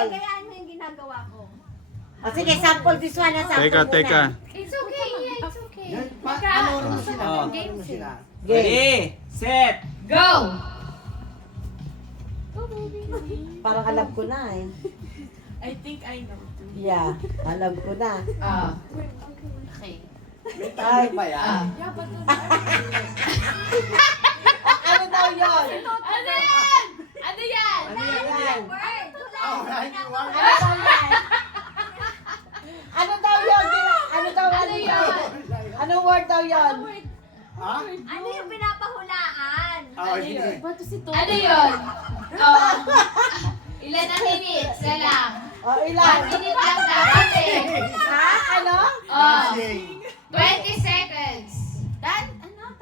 sample. Gayaan mo yung ginagawa ko. O sige, sample this one. Sample Teka, muna. teka. It's okay, it's okay. Ano mo sila? Oh. Ano mo sila? Game. Ready, set. Go! Parang alam ko na eh. I think I know. Yeah, alam ko na. Okay. May timer pa yan. Yeah, but Ano daw yun? Ano yan? Ano yan? word. Alright, you are Ano daw yan? Ano daw yun? Ano daw Ano yun? Anong word daw yun? Ha? Ano yung pinapahulaan? Oh, sige. Ano yun? Oh. Ilan na minutes na lang? O ilan? 1 minute lang dapat eh. Ha? Ano? Oh. Dancing. 20 seconds.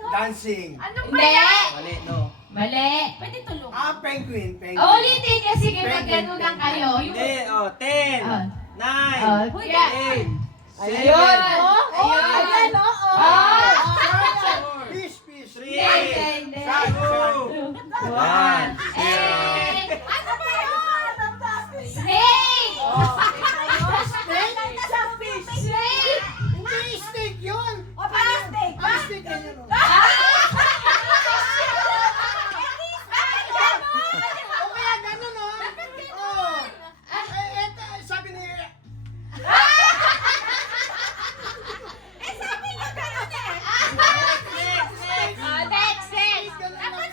Dancing. Hindi. Mali, no. Mali. Pwede tulong. Penguin. Penguin. Oh, ulitin niya. Sige, magganun lang kayo. Hindi, oh, 10, Ah. 9, Yeah. 8, Ayun! Oh, Ayun. ayan, oh, oh. Ah. Fish, fish. 3, Hindi. 2, 1, 0. Ano ba yun? Snake! Snake! Hindi, steak yun. O, plastic! Ang steak na yun. O kaya ganun, oh. Oh. Eto, sabi ni... Next, next. Dapat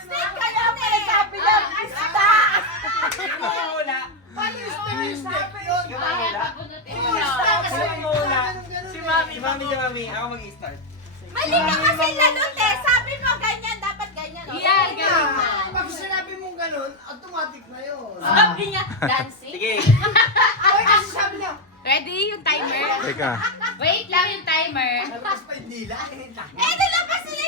Sabi niya, pista! Sino mahula? Paano yung steak yun? Sino Kaya mahula? pabunutin mo. Sino mahula? Si Mami, si Mami. Ako mag-start. Mali ka kasi lalot eh. Sabi mo ganyan, dapat ganyan. o. Yeah, Sabi ganun niya. na. Pag sinabi mong ganun, automatic na yun. Sabi niya, dancing. Sige. Ay, kasi sabi niya, Ready yung timer? Teka. Wait lang yung timer. nalakas pa yung dila. Eh, nilabas nila